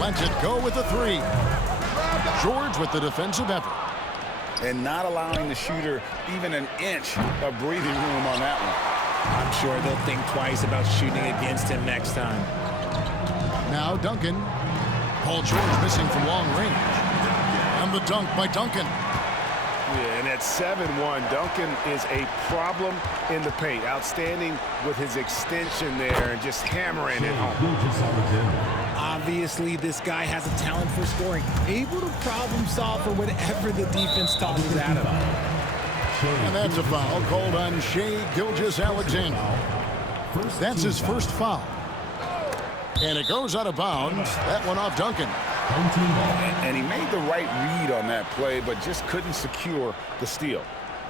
Lets it go with the three. George with the defensive effort. And not allowing the shooter even an inch of breathing room on that one. I'm sure they'll think twice about shooting against him next time. Now Duncan. Paul George missing from long range. And the dunk by Duncan. Yeah, and at 7-1, Duncan is a problem in the paint. Outstanding with his extension there and just hammering it home. Obviously, this guy has a talent for scoring, able to problem solve for whatever the defense tosses at him. And that's a foul called on Shai Gilgeous-Alexander. That's his first foul. And it goes out of bounds. That one off Duncan. And he made the right read on that play, but just couldn't secure the steal.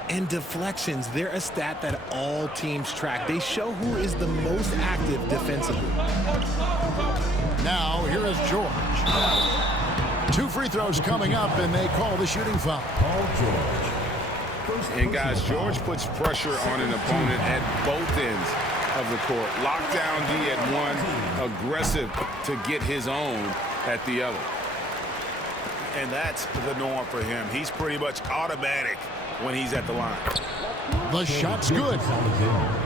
And deflections, they're a stat that all teams track. They show who is the most active defensively. Now, here is George. 2 free throws coming up, and they call the shooting foul. And, guys, George puts pressure on an opponent at both ends of the court. Lockdown D at one, aggressive to get his own at the other. And that's the norm for him. He's pretty much automatic when he's at the line. The shot's good.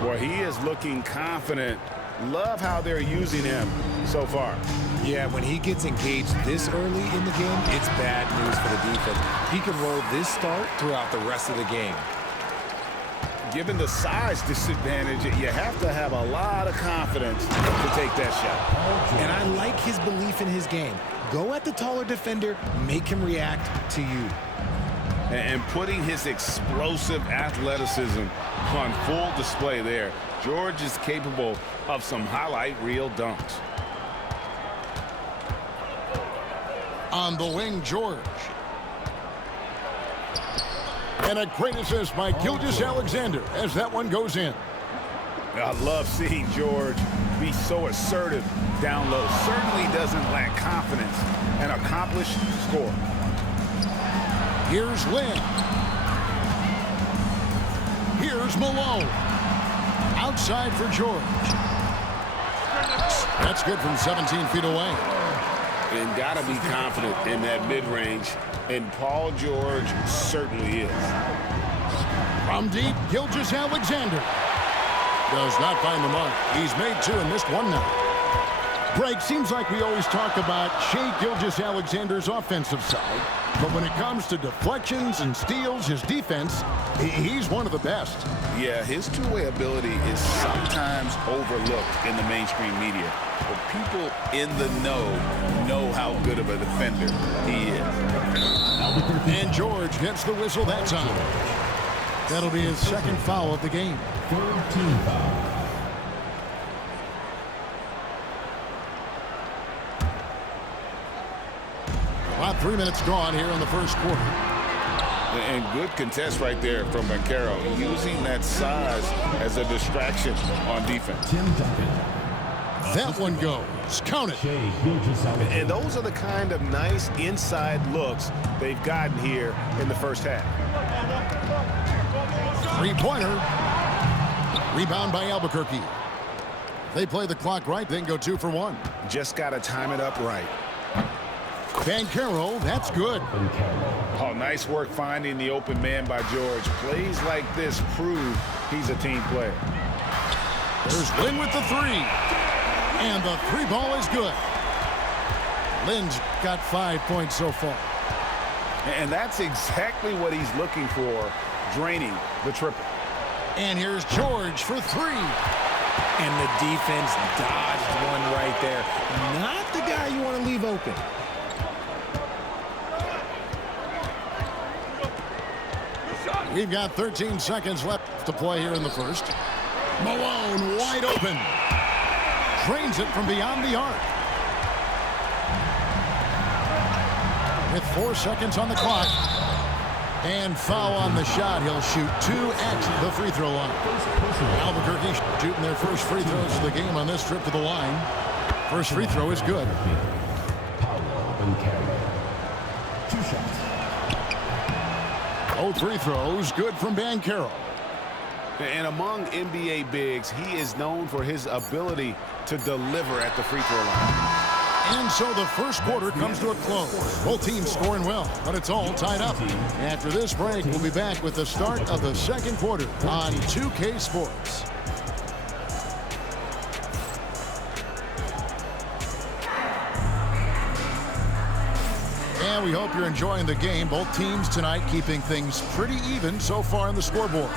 Well, he is looking confident. Love how they're using him so far. Yeah, when he gets engaged this early in the game, it's bad news for the defense. He can roll this start throughout the rest of the game. Given the size disadvantage, you have to have a lot of confidence to take that shot. And I like his belief in his game. Go at the taller defender, make him react to you. And putting his explosive athleticism on full display there. George is capable of some highlight reel dunks. On the wing, George. And a great assist by Gilgeous-Alexander as that one goes in. I love seeing George be so assertive down low. Certainly doesn't lack confidence. An accomplished scorer. Here's Lynn. Here's Malone. Outside for George. That's good from 17 feet away. And got to be confident in that mid-range. And Paul George certainly is. From deep, Gilgeous-Alexander does not find the mark. He's made 2 and missed 1 now. Greg, seems like we always talk about Shai Gilgeous-Alexander's offensive side, but when it comes to deflections and steals, his defense, he's one of the best. Yeah, his two-way ability is sometimes overlooked in the mainstream media, but people in the know how good of a defender he is. And George gets the whistle that time. That'll be his second foul of the game. 3rd team foul. About 3 minutes gone here in the first quarter. And good contest right there from Banchero, using that size as a distraction on defense. Tim Duncan. That one goes. Count it. And those are the kind of nice inside looks they've gotten here in the first half. Three-pointer. Rebound by Albuquerque. They play the clock right, then go 2 for 1. Just got to time it up right. Banchero, that's good. Oh, nice work finding the open man by George. Plays like this prove he's a team player. There's Lynn with the 3. And the 3 ball is good. Lynn's got 5 points so far. And that's exactly what he's looking for, draining the triple. And here's George for 3. And the defense dodged one right there. Not the guy you want to leave open. We've got 13 seconds left to play here in the first. Malone wide open. Drains it from beyond the arc. With 4 seconds on the clock. And foul on the shot. He'll shoot 2 at the free throw line. Albuquerque shooting their first free throws of the game on this trip to the line. First free throw is good. 2 shots. Both free throws good from Banchero. And among NBA bigs, he is known for his ability to deliver at the free throw line. And so the first quarter comes to a close. Both teams scoring well, but it's all tied up. After this break, we'll be back with the start of the second quarter on 2K Sports. And we hope you're enjoying the game. Both teams tonight keeping things pretty even so far on the scoreboard.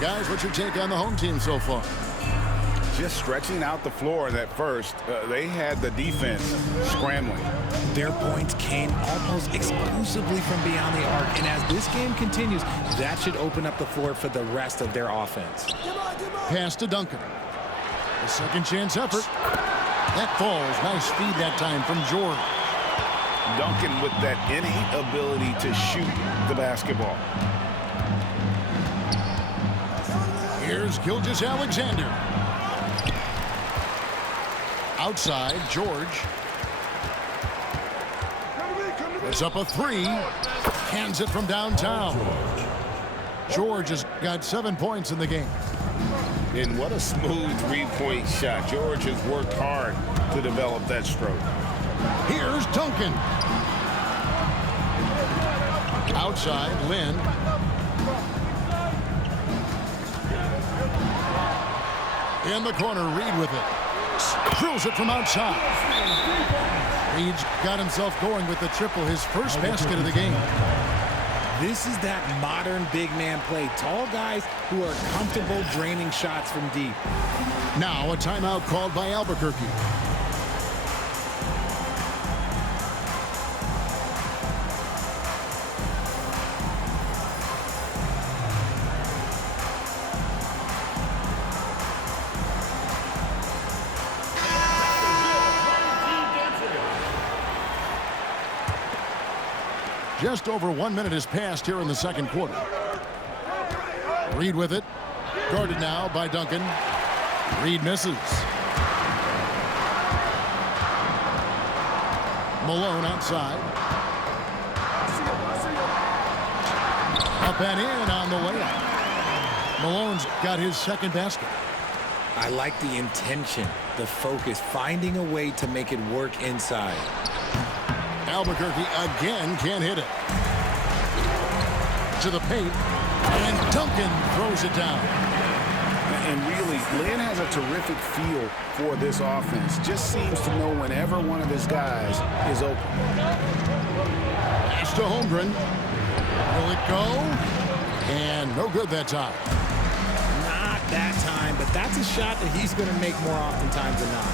Guys, what's your take on the home team so far? Just stretching out the floor in that first. They had the defense scrambling. Their points came almost exclusively from beyond the arc. And as this game continues, that should open up the floor for the rest of their offense. Pass to Duncan. A second chance effort. That falls. Nice feed that time from George. Duncan with that innate ability to shoot the basketball. Here's Gilgeous-Alexander. Outside, George. It's up a three. Hands it from downtown. George has got 7 points in the game. And what a smooth three-point shot. George has worked hard to develop that stroke. Here's Duncan. Outside, Lynn. In the corner, Reed with it. Drills it from outside. Reed's got himself going with the triple, his first basket of the game. This is that modern big man play. Tall guys who are comfortable draining shots from deep. Now a timeout called by Albuquerque. Just over 1 minute has passed here in the second quarter. Reed with it. Guarded now by Duncan. Reed misses. Malone outside. Up and in on the layup. Malone's got his second basket. I like the intention, the focus, finding a way to make it work inside. Albuquerque again can't hit it. To the paint, and Duncan throws it down. And really, Lynn has a terrific feel for this offense. Just seems to know whenever one of his guys is open. Pass to Holmgren. Will it go? And no good that time. Not that time, but that's a shot that he's going to make more oftentimes than not.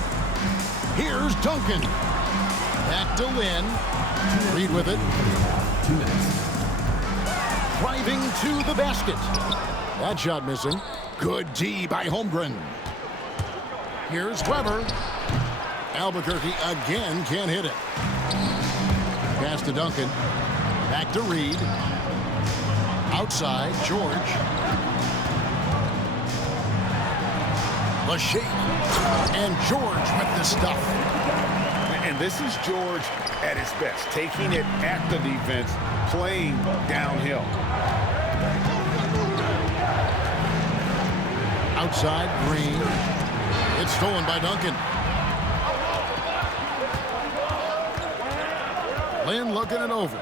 Here's Duncan. Back to Lynn. Reed with it. Driving to the basket. That shot missing. Good D by Holmgren. Here's Weber. Albuquerque again can't hit it. Pass to Duncan. Back to Reed. Outside, George. The shake. And George with the stuff. And this is George at his best, taking it at the defense, playing downhill. Outside, Green. It's stolen by Duncan. Lynn looking it over.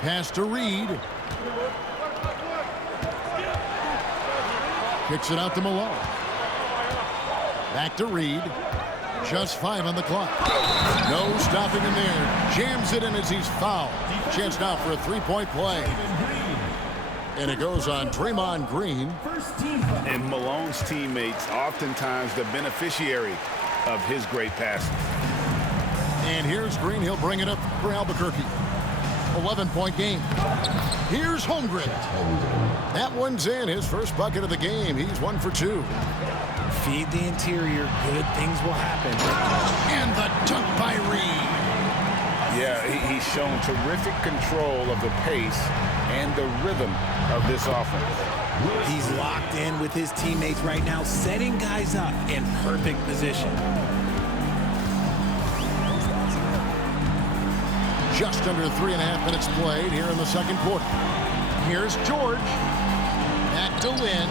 Pass to Reed. Kicks it out to Malone. Back to Reed. Just 5 on the clock. No stopping him there. Jams it in as he's fouled. Chance now for a three-point play. And it goes on Draymond Green. And Malone's teammates oftentimes the beneficiary of his great passing. And here's Green. He'll bring it up for Albuquerque. 11-point game. Here's Holmgren. That one's in. His first bucket of the game. He's 1 for 2. Feed the interior. Good things will happen. And the dunk by Reed. Yeah, he's shown terrific control of the pace and the rhythm of this offense. He's locked in with his teammates right now, setting guys up in perfect position. Just under 3.5 minutes played here in the second quarter. Here's George. Back to Lynn.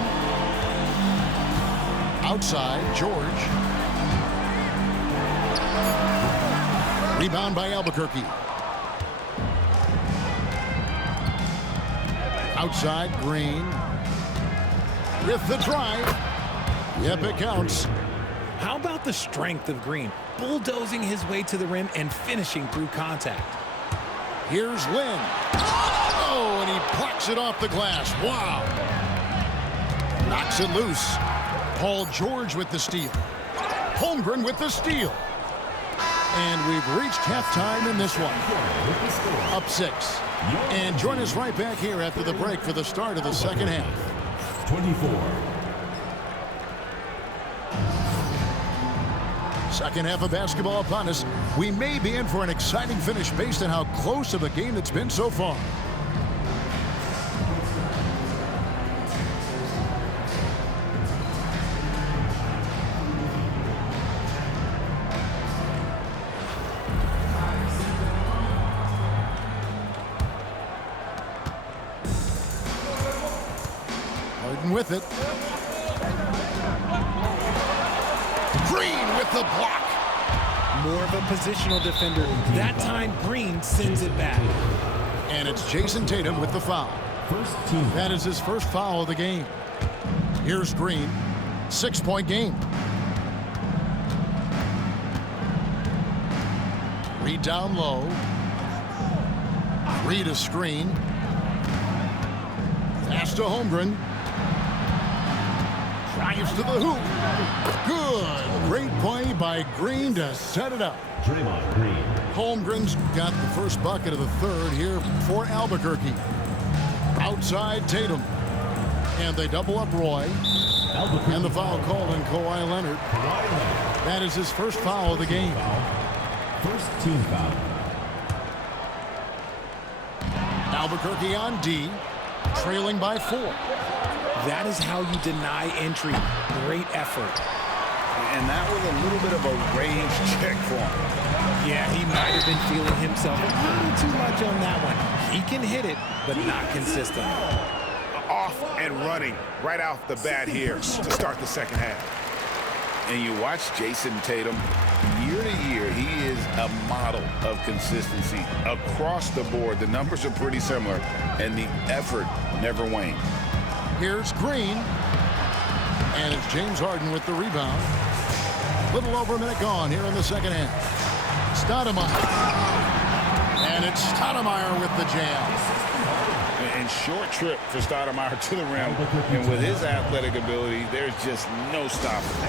Outside, George. Rebound by Albuquerque. Outside, Green. With the drive. Yep, it counts. How about the strength of Green? Bulldozing his way to the rim and finishing through contact. Here's Lynn. Oh, and he plucks it off the glass. Wow. Knocks it loose. Paul George with the steal. Holmgren with the steal. And we've reached halftime in this one. Up 6. And join us right back here after the break for the start of the second half. 24. Second half of basketball upon us. We may be in for an exciting finish based on how close of a game it's been so far. Harden with it. Green with the block. More of a positional defender. That time, Green sends it back. And it's Jason Tatum with the foul. First team. That is his first foul of the game. Here's Green. 6-point game. Reed down low. Reed a screen. Pass to Holmgren. Drives to the hoop. Good. Great play by Green to set it up. Draymond Green. Holmgren's got the first bucket of the third here for Albuquerque. Outside Tatum. And they double up Roy. Albuquerque. And the foul called on Kawhi Leonard. That is his first foul of the game. First team foul. Albuquerque on D. Trailing by 4. That is how you deny entry. Great effort. And that was a little bit of a range check for him. Yeah, he might have been feeling himself a little too much on that one. He can hit it, but not consistent. Off and running right off the bat here to start the second half. And you watch Jason Tatum, year to year, he is a model of consistency across the board. The numbers are pretty similar, and the effort never wanes. Here's Green. And it's James Harden with the rebound. Little over a minute gone here in the second half. Stoudemire. And it's Stoudemire with the jam. And short trip for Stoudemire to the rim. And with his athletic ability, there's just no stopping.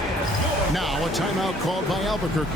Now a timeout called by Albuquerque.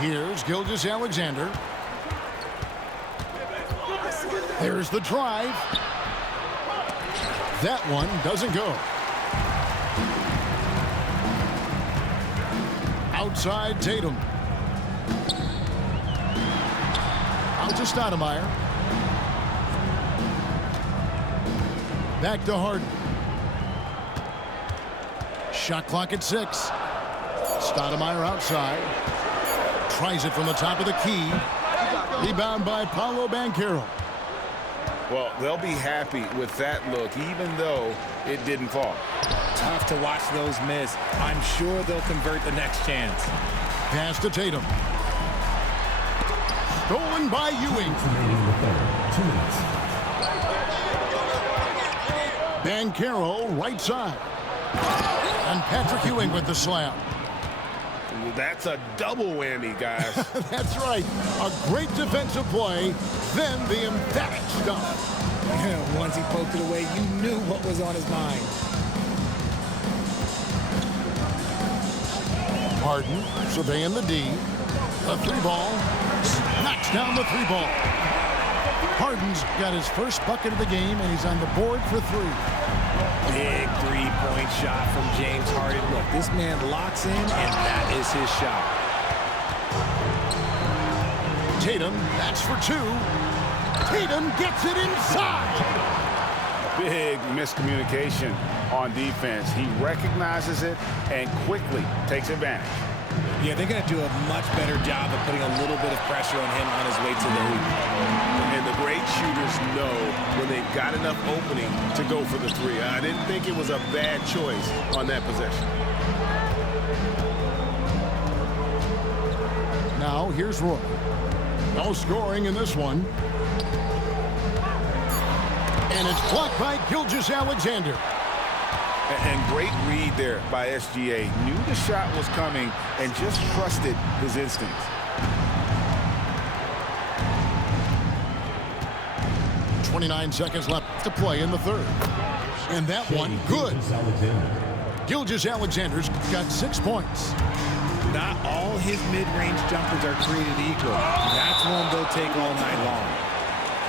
Here's Gilgeous-Alexander. There's the drive. That one doesn't go. Outside Tatum. Out to Stoudemire. Back to Harden. Shot clock at 6. Stoudemire outside. Tries it from the top of the key. Rebound by Paolo Banchero. Well, they'll be happy with that look, even though it didn't fall. Tough to watch those miss. I'm sure they'll convert the next chance. Pass to Tatum. Stolen by Ewing. 2 minutes. Banchero right side. And Patrick Ewing with the slam. That's a double whammy, guys. That's right. A great defensive play, then the emphatic stuff. Once he poked it away, you knew what was on his mind. Harden surveying the D. The 3-ball. Knocks down the 3-ball. Harden's got his first bucket of the game, and he's on the board for 3. Big three-point shot from James Harden. Look, this man locks in, and that is his shot. Tatum, that's for two. Tatum gets it inside. Big miscommunication on defense. He recognizes it and quickly takes advantage. Yeah, they're going to do a much better job of putting a little bit of pressure on him on his way to the hoop. And the great shooters know when they've got enough opening to go for the three. I didn't think it was a bad choice on that possession. Now, here's Roy. No scoring in this one. And it's blocked by Gilgeous-Alexander. And great read there by SGA. Knew the shot was coming and just trusted his instincts. .29 seconds left to play in the third. And that one, good. Gilgeous-Alexander's got 6 points. Not all his mid-range jumpers are created equal. That's one they'll take all night long.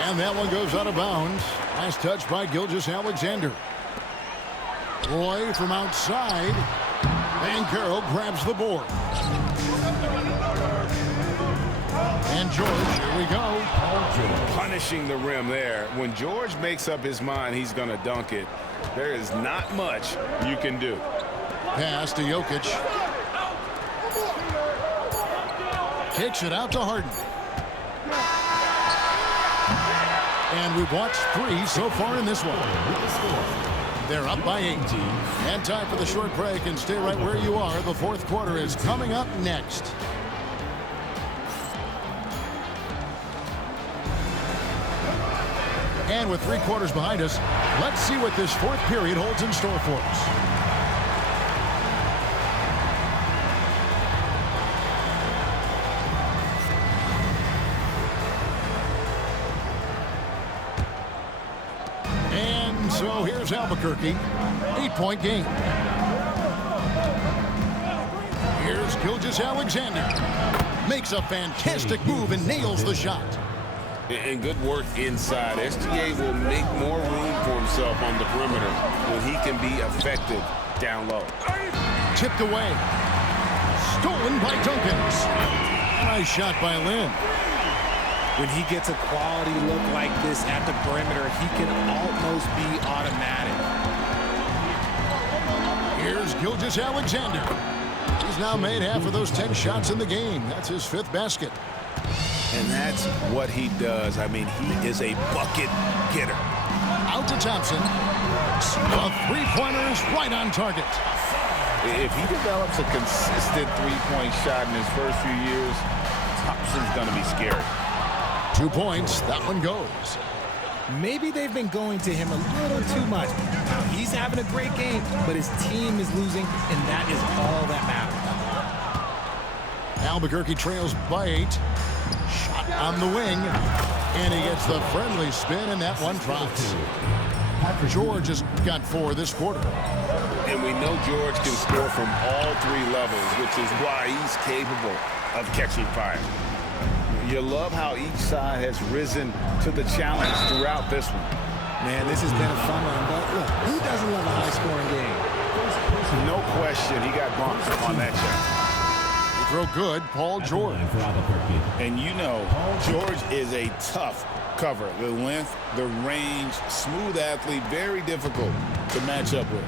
And that one goes out of bounds. Last touch by Gilgeous-Alexander. Roy from outside. And Carroll grabs the board. And George, here we go. Punishing the rim there. When George makes up his mind he's going to dunk it, there is not much you can do. Pass to Jokic. Kicks it out to Harden. And we've watched 3 so far in this one. They're up by 8. And time for the short break, and stay right where you are. The fourth quarter is coming up next. And with 3 quarters behind us, let's see what this fourth period holds in store for us. So here's Albuquerque, 8-point game. Here's Gilgeous-Alexander. Makes a fantastic move and nails the shot. And good work inside. SGA will make more room for himself on the perimeter when he can be effective down low. Tipped away. Stolen by Duncans. Nice shot by Lynn. When he gets a quality look like this at the perimeter, he can almost be automatic. Here's Gilgeous-Alexander. He's now made half of those 10 shots in the game. That's his 5th basket. And that's what he does. I mean, he is a bucket getter. Out to Thompson. A three-pointer is right on target. If he develops a consistent three-point shot in his first few years, Thompson's going to be scary. 2 points. That one goes. Maybe they've been going to him a little too much. Now, he's having a great game, but his team is losing, and that is all that matters. Albuquerque trails by 8. Shot on the wing. And he gets the friendly spin, and that one drops. George has got 4 this quarter. And we know George can score from all 3 levels, which is why he's capable of catching fire. You love how each side has risen to the challenge throughout this one. Man, this has been a fun one, but look, who doesn't love a high-scoring game? No question, he got bumped on that shot. He throw good, Paul George. And you know, George is a tough cover. The length, the range, smooth athlete, very difficult to match up with.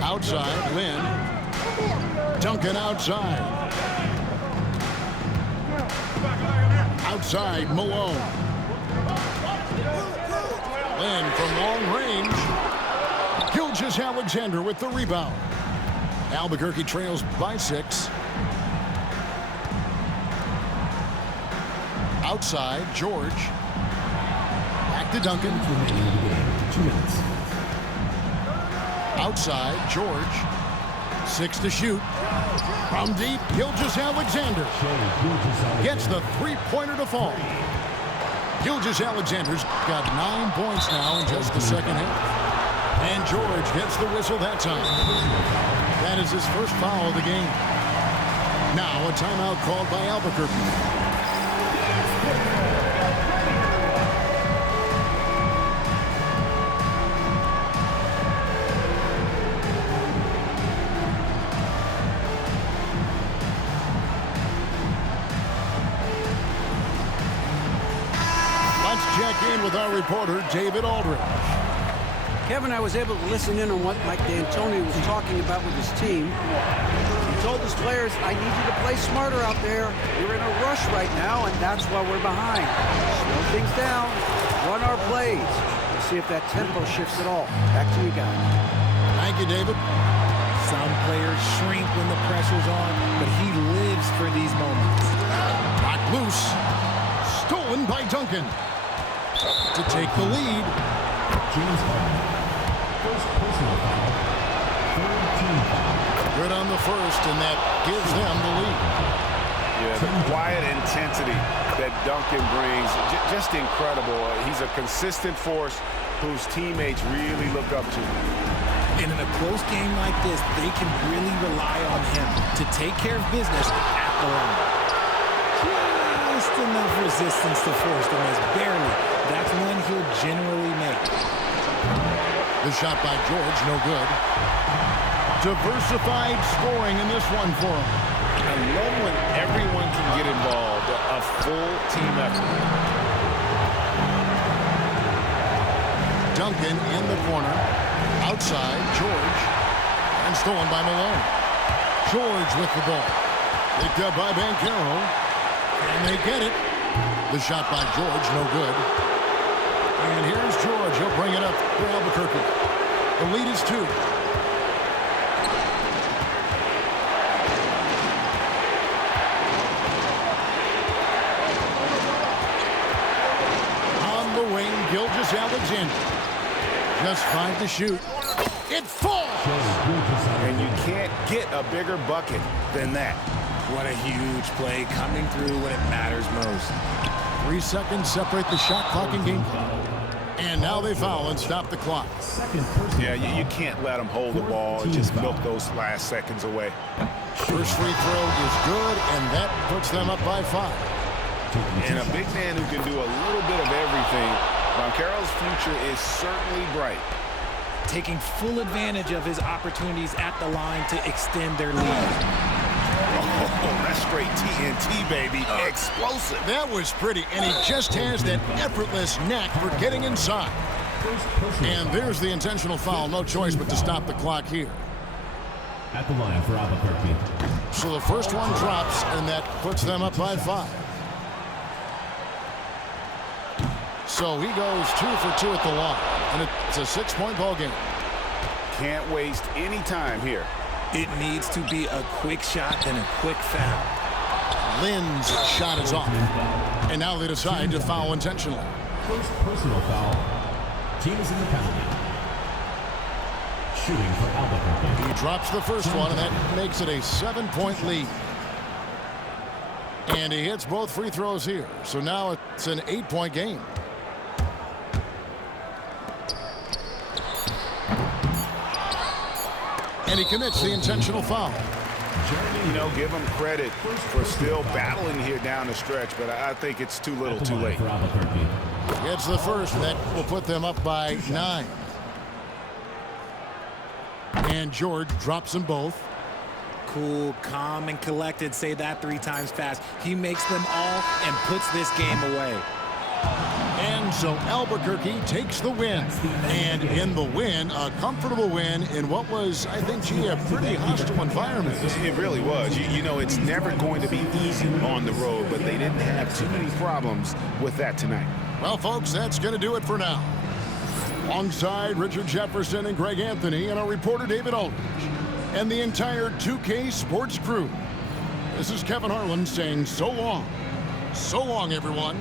Outside, Lynn. Duncan outside. Outside, Malone. Lynn from long range. Gilgeous-Alexander with the rebound. Albuquerque trails by 6. Outside, George. Back to Duncan. 2 minutes. Outside, George. 6 to shoot. From deep, Gilgeous-Alexander gets the three-pointer to fall. Gilgeous-Alexander's got 9 points now in just the second half. And George gets the whistle that time. That is his first foul of the game. Now a timeout called by Albuquerque. again with our reporter, David Aldridge. Kevin, I was able to listen in on what Mike D'Antoni was talking about with his team. He told his players, I need you to play smarter out there. You're in a rush right now, and that's why we're behind. Slow things down, run our plays. We'll see if that tempo shifts at all. Back to you guys. Thank you, David. Some players shrink when the pressure's on, but he lives for these moments. Knocked loose. Stolen by Duncan. To take the lead. James Harden. First personal foul. Third team foul. Good on the first, and that gives them the lead. Yeah, the quiet intensity that Duncan brings, just incredible. He's a consistent force whose teammates really look up to. And in a close game like this, they can really rely on him to take care of business at the line. Just enough resistance to force the miss, barely. That's one he'll generally make. The shot by George, no good. Diversified scoring in this one for him. I love when everyone can get involved, a full team effort. Duncan in the corner. Outside, George. And stolen by Malone. George with the ball. Picked up by Banchero. And they get it. The shot by George, no good. And here's George. He'll bring it up for Albuquerque. The lead is 2. On the wing, Gilgeous-Alexander. Just 5 to shoot. It falls! And you can't get a bigger bucket than that. What a huge play coming through when it matters most. 3 seconds separate the shot clock and game clock. And now they foul and stop the clock. Second personal Yeah, you can't let them hold the ball and just milk those last seconds away. First free throw is good, and that puts them up by 5. And a big man who can do a little bit of everything. Banchero's future is certainly bright. Taking full advantage of his opportunities at the line to extend their lead. Oh, that's straight TNT, baby. Explosive. That was pretty, and he just has that effortless knack for getting inside. And there's the intentional foul. No choice but to stop the clock here. At the line for Albuquerque. So the first one drops, and that puts them up by 5. So he goes 2 for 2 at the line, and it's a 6-point ball game. Can't waste any time here. It needs to be a quick shot and a quick foul. Lynn's shot is off, and now they decide to foul intentionally. First personal foul. Team is in the penalty. Shooting for Albuquerque. He drops the first one, and that makes it a 7-point lead. And he hits both free throws here, so now it's an 8-point game. And he commits the intentional foul. You know, give him credit for still battling here down the stretch, but I think it's too little too late. For Albuquerque. Gets the first, that will put them up by 9. And George drops them both. Cool, calm, and collected. Say that 3 times fast. He makes them all and puts this game away. And so Albuquerque takes the win. And in the win, a comfortable win in what was, I think, a pretty hostile environment. It really was. You know, it's never going to be easy on the road, but they didn't have too many problems with that tonight. Well, folks, that's going to do it for now. Alongside Richard Jefferson and Greg Anthony and our reporter David Aldridge and the entire 2K Sports crew, this is Kevin Harlan saying so long. So long, everyone.